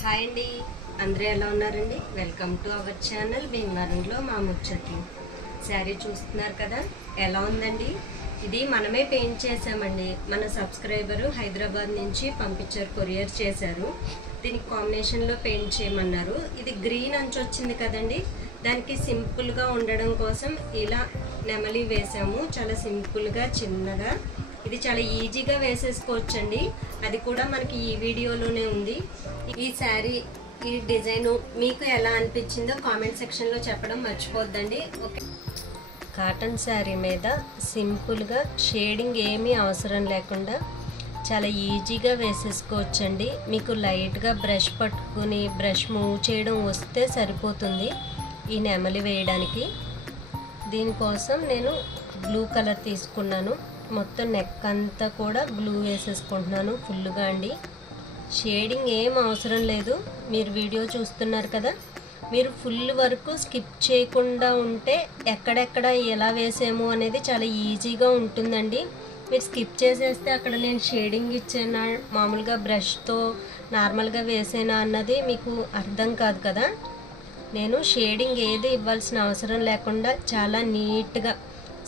Hi అండి, అందరూ ఎలా ఉన్నారండి? వెల్కమ్ టు అవర్ ఛానల్ భీమవరంలో మా ముచ్చట్లు. శారీ చూస్తున్నారు కదా, ఎలా ఉందండి? ఇది మనమే పెయింట్ చేసామండి. మన సబ్స్క్రైబరు హైదరాబాద్ నుంచి పంపించారు, కొరియర్ చేశారు. దీనికి కాంబినేషన్లో పెయింట్ చేయమన్నారు. ఇది గ్రీన్ అంచు వచ్చింది కదండి, దానికి సింపుల్గా ఉండడం కోసం ఇలా నెమలి వేసాము. చాలా సింపుల్గా చిన్నగా, ఇది చాలా ఈజీగా వేసేసుకోవచ్చండి. అది కూడా మనకి ఈ వీడియోలోనే ఉంది. ఈ శారీ ఈ డిజైన్ మీకు ఎలా అనిపించిందో కామెంట్ సెక్షన్లో చెప్పడం మర్చిపోద్దండి. ఓకే, కాటన్ శారీ మీద సింపుల్గా షేడింగ్ ఏమీ అవసరం లేకుండా చాలా ఈజీగా వేసేసుకోవచ్చండి. మీకు లైట్గా బ్రష్ పట్టుకుని బ్రష్ మూవ్ చేయడం వస్తే సరిపోతుంది ఈ నెమలి వేయడానికి. దీనికోసం నేను బ్లూ కలర్ తీసుకున్నాను. మొత్తం నెక్ అంతా కూడా బ్లూ వేసేసుకుంటున్నాను ఫుల్గా అండి. షేడింగ్ ఏం అవసరం లేదు. మీరు వీడియో చూస్తున్నారు కదా, మీరు ఫుల్ వరకు స్కిప్ చేయకుండా ఉంటే ఎక్కడెక్కడ ఎలా వేసాము అనేది చాలా ఈజీగా ఉంటుందండి. మీరు స్కిప్ చేసేస్తే అక్కడ నేను షేడింగ్ ఇచ్చానా మామూలుగా బ్రష్తో నార్మల్గా వేసానా అన్నది మీకు అర్థం కాదు కదా. నేను షేడింగ్ ఏది ఇవ్వాల్సిన అవసరం లేకుండా చాలా నీట్గా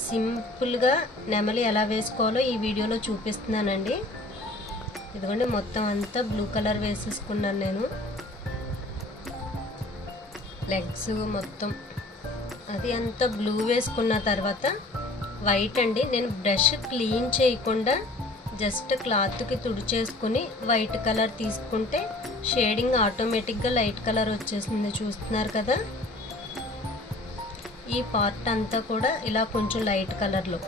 సింపుల్గా నెమలి ఎలా వేసుకోవాలో ఈ వీడియోలో చూపిస్తున్నానండి. ఇదిగోండి, మొత్తం అంతా బ్లూ కలర్ వేసేసుకున్నాను నేను. లెగ్స్ మొత్తం అది అంతా బ్లూ వేసుకున్న తర్వాత వైట్ అండి. నేను బ్రష్ క్లీన్ చేయకుండా జస్ట్ క్లాత్కి తుడిచేసుకుని వైట్ కలర్ తీసుకుంటే షేడింగ్ ఆటోమేటిక్గా లైట్ కలర్ వచ్చేసింది. చూస్తున్నారు కదా, ఈ పార్ట్ అంతా కూడా ఇలా కొంచెం లైట్ కలర్లో,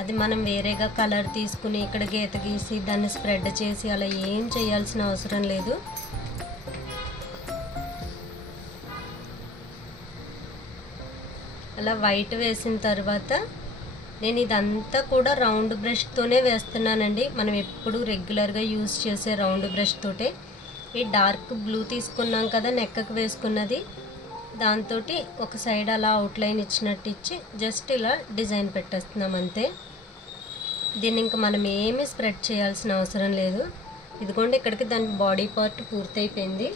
అది మనం వేరేగా కలర్ తీసుకుని ఇక్కడ గీత గీసి దాన్ని స్ప్రెడ్ చేసి అలా ఏం చేయాల్సిన అవసరం లేదు. అలా వైట్ వేసిన తర్వాత నేను ఇదంతా కూడా రౌండ్ బ్రష్తోనే వేస్తున్నానండి. మనం ఎప్పుడు రెగ్యులర్గా యూజ్ చేసే రౌండ్ బ్రష్ తోటే. ఈ డార్క్ బ్లూ తీసుకున్నాం కదా నెక్కకు వేసుకున్నది, దాంతో ఒక సైడ్ అలా అవుట్లైన్ ఇచ్చినట్టు ఇచ్చి జస్ట్ ఇలా డిజైన్ పెట్టేస్తున్నాం అంతే. దీన్ని ఇంకా మనం ఏమీ స్ప్రెడ్ చేయాల్సిన అవసరం లేదు. ఇదిగోండి, ఇక్కడికి దాని బాడీ పార్ట్ పూర్తయిపోయింది.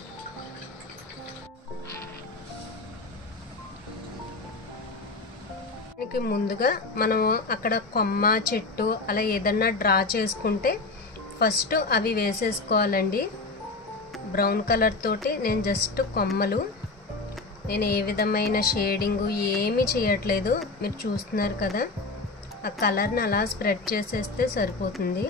దీనికి ముందుగా మనం అక్కడ కొమ్మ చెట్టు అలా ఏదన్నా డ్రా చేసుకుంటే ఫస్ట్ అవి వేసేసుకోవాలండి. బ్రౌన్ కలర్ తోటి నేను జస్ట్ కొమ్మలు, నేను ఏ విధమైన షేడింగు ఏమీ చేయట్లేదు. మీరు చూస్తున్నారు కదా, ఆ కలర్ని అలా స్ప్రెడ్ చేసేస్తే సరిపోతుంది.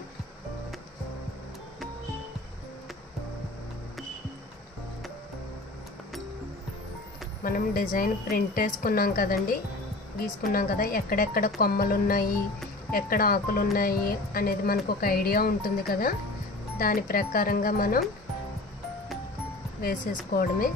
మనం డిజైన్ ప్రింట్ వేసుకున్నాం కదండి, గీసుకున్నాం కదా, ఎక్కడెక్కడ కొమ్మలు ఉన్నాయి ఎక్కడ ఆకులు ఉన్నాయి అనేది మనకు ఒక ఐడియా ఉంటుంది కదా. దాని ప్రకారంగా మనం వేసేసుకోవడమే.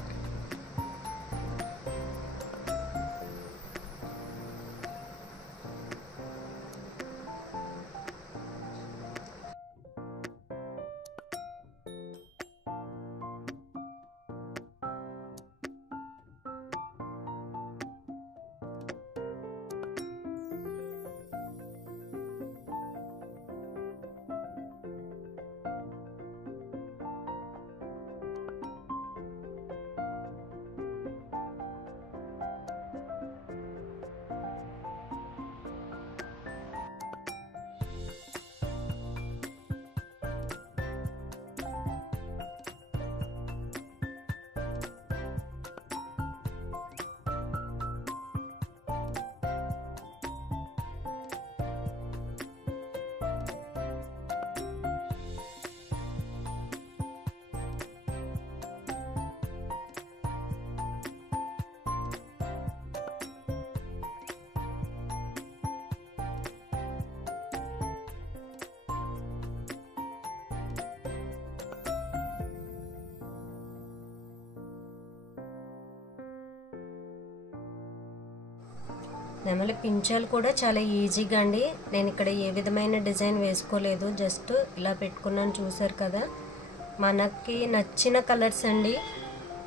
నెమలి పించాలు కూడా చాలా ఈజీగా అండి. నేను ఇక్కడ ఏ విధమైన డిజైన్ వేసుకోలేదు, జస్ట్ ఇలా పెట్టుకున్నాను. చూసారు కదా, మనకి నచ్చిన కలర్స్ అండి.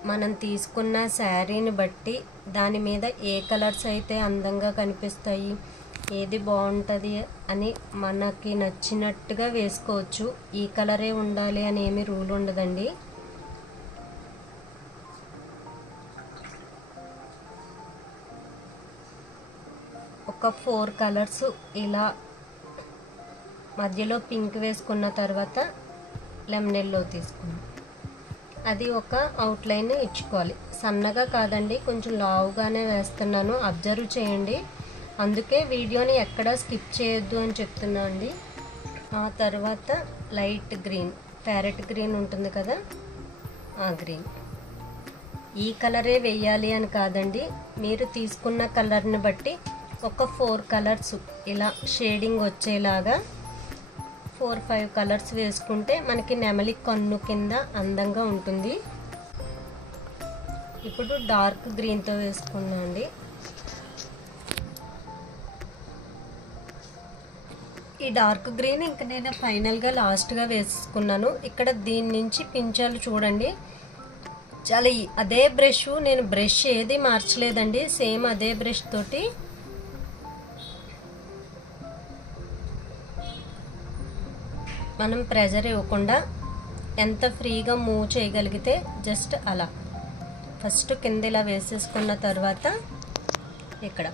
మనం తీసుకున్న శారీని బట్టి దాని మీద ఏ కలర్స్ అయితే అందంగా కనిపిస్తాయి, ఏది బాగుంటుంది అని మనకి నచ్చినట్టుగా వేసుకోవచ్చు. ఈ కలరే ఉండాలి అని ఏమీ రూల్ ఉండదండి. ఒక 4 కలర్స్ ఇలా మధ్యలో పింక్ వేసుకున్న తర్వాత లెమన్ ఎల్లో తీసుకున్నాం. అది ఒక అవుట్లైన్ ఇచ్చుకోవాలి. సన్నగా కాదండి, కొంచెం లావుగానే వేస్తున్నాను, అబ్జర్వ్ చేయండి. అందుకే వీడియోని ఎక్కడా స్కిప్ చేయొద్దు అని చెప్తున్నా అండి. ఆ తర్వాత లైట్ గ్రీన్, ప్యారెట్ గ్రీన్ ఉంటుంది కదా, ఆ గ్రీన్. ఈ కలరే వేయాలి అని కాదండి, మీరు తీసుకున్న కలర్ని బట్టి ఒక 4 కలర్స్ ఇలా షేడింగ్ వచ్చేలాగా 4-5 కలర్స్ వేసుకుంటే మనకి నెమలి కన్ను కింద అందంగా ఉంటుంది. ఇప్పుడు డార్క్ గ్రీన్తో వేసుకున్నాం అండి. ఈ డార్క్ గ్రీన్ ఇంకా నేను ఫైనల్గా లాస్ట్గా వేసుకున్నాను. ఇక్కడ దీని నుంచి పించాలు చూడండి, చాలా అదే బ్రష్, నేను బ్రష్ ఏది మార్చలేదండి, సేమ్ అదే బ్రష్ తోటి మనం ప్రెజర్ ఇవ్వకుండా ఎంత ఫ్రీగా మూవ్ చేయగలిగితే జస్ట్ అలా ఫస్ట్ కింద ఇలా వేసేసుకున్న తర్వాత ఇక్కడ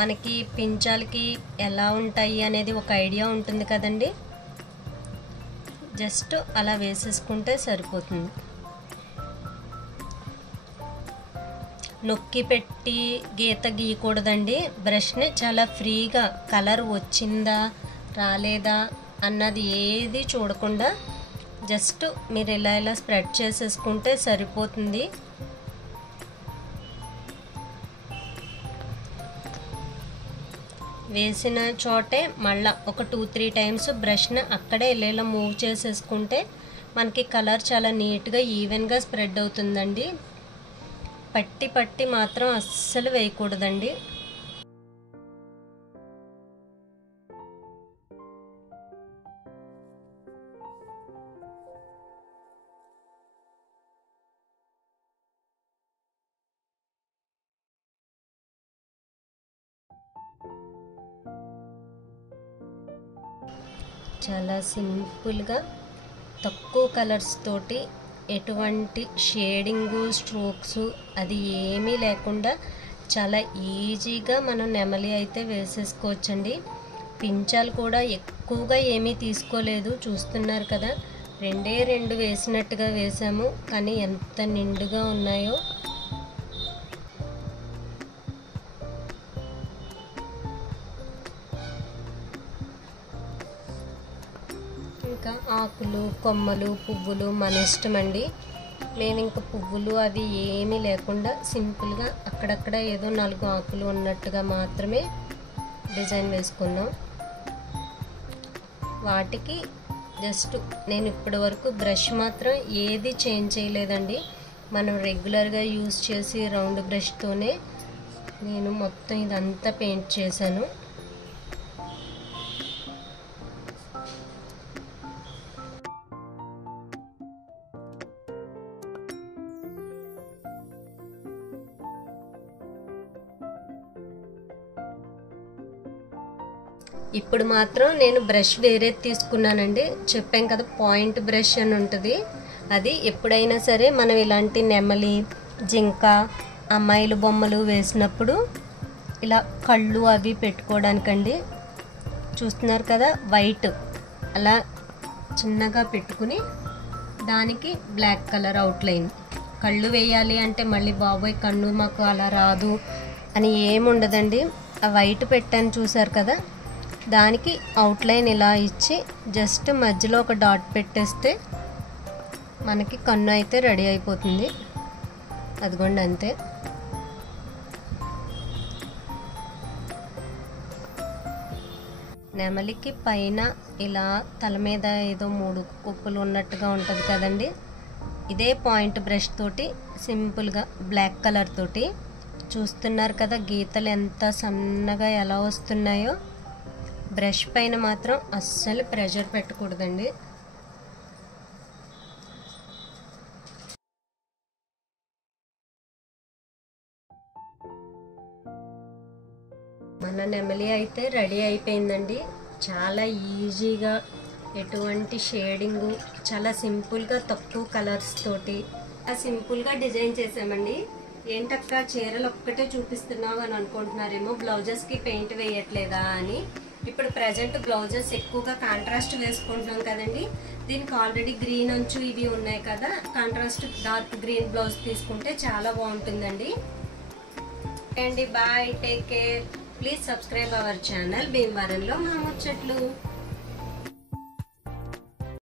మనకి పించాలకి ఎలా ఉంటాయి అనేది ఒక ఐడియా ఉంటుంది కదండి. జస్ట్ అలా వేసేసుకుంటే సరిపోతుంది. నొక్కి పెట్టి గీత గీయకూడదండి. బ్రష్ని చాలా ఫ్రీగా కలర్ వచ్చిందా రాలేదా అన్నది ఏది చూడకుండా జస్ట్ మీరు ఇలా ఇలా స్ప్రెడ్ చేసేసుకుంటే సరిపోతుంది. వేసిన చోటే మళ్ళీ ఒక 2-3 టైమ్స్ బ్రష్ని అక్కడే ఇలా మూవ్ చేసేసుకుంటే మనకి కలర్ చాలా నీట్గా ఈవెన్గా స్ప్రెడ్ అవుతుందండి. పట్టి పట్టి మాత్రం అస్సలు వేయకూడదండి. చాలా సింపుల్గా తక్కువ కలర్స్ తోటి ఎటువంటి షేడింగు స్ట్రోక్స్ అది ఏమీ లేకుండా చాలా ఈజీగా మనం నెమలి అయితే వేసేసుకోవచ్చండి. పించాలు కూడా ఎక్కువగా ఏమీ తీసుకోలేదు, చూస్తున్నారు కదా, 2 వేసినట్టుగా వేసాము, కానీ ఎంత నిండుగా ఉన్నాయో. ఇంకా ఆకులు, కొమ్మలు, పువ్వులు మన ఇష్టం అండి. మేము ఇంకా పువ్వులు అవి ఏమీ లేకుండా సింపుల్గా అక్కడక్కడ ఏదో 4 ఆకులు ఉన్నట్టుగా మాత్రమే డిజైన్ వేసుకున్నాం. వాటికి జస్ట్ నేను ఇప్పటి వరకు బ్రష్ మాత్రం ఏది చేంజ్ చేయలేదండి. మనం రెగ్యులర్గా యూజ్ చేసి రౌండ్ బ్రష్తోనే నేను మొత్తం ఇదంతా పెయింట్ చేశాను. ఇప్పుడు మాత్రం నేను బ్రష్ వేరేది తీసుకున్నానండి. చెప్పాం కదా పాయింట్ బ్రష్ అని ఉంటుంది. అది ఎప్పుడైనా సరే మనం ఇలాంటి నెమలి, జింక, అమ్మాయిల బొమ్మలు వేసినప్పుడు ఇలా కళ్ళు అవి పెట్టుకోవడానికండి. చూస్తున్నారు కదా, వైట్ అలా చిన్నగా పెట్టుకుని దానికి బ్లాక్ కలర్ అవుట్లైన్. కళ్ళు వేయాలి అంటే మళ్ళీ బాబోయ్ కన్ను మాకు అలా రాదు అని ఏముండదండి. ఆ వైట్ పెట్టాను చూసారు కదా, దానికి అవుట్లైన్ ఇలా ఇచ్చి జస్ట్ మధ్యలో ఒక డాట్ పెట్టేస్తే మనకి కన్ను అయితే రెడీ అయిపోతుంది. అదిగోండి అంతే. నెమలికి పైన ఇలా తల మీద ఏదో 3 కొప్పులు ఉన్నట్టుగా ఉంటుంది కదండి. ఇదే పాయింట్ బ్రష్ తోటి సింపుల్గా బ్లాక్ కలర్ తోటి చూస్తున్నారు కదా, గీతలు ఎంత సన్నగా ఎలా వస్తున్నాయో. బ్రష్ పైన మాత్రం అస్సలు ప్రెషర్ పెట్టకూడదండి. మన నెమలి అయితే రెడీ అయిపోయిందండి. చాలా ఈజీగా, ఎటువంటి షేడింగు, చాలా సింపుల్గా తక్కువ కలర్స్ తోటి సింపుల్గా డిజైన్ చేసామండి. ఏంటక్క చీరలు ఒక్కటే చూపిస్తున్నావు అని అనుకుంటున్నారేమో, బ్లౌజెస్కి పెయింట్ వేయట్లేదా అని. ఇప్పుడు ప్రజెంట్ బ్లౌజెస్ ఎక్కువగా కాంట్రాస్ట్ వేసుకుంటున్నాం కదండి. దీనికి ఆల్రెడీ గ్రీన్ అంచు ఇవి ఉన్నాయి కదా, కాంట్రాస్ట్ డార్క్ గ్రీన్ బ్లౌజ్ తీసుకుంటే చాలా బాగుంటుందండి. అండి bye, take care, please subscribe our channel భీమవరంలో మా ముచ్చట్లు.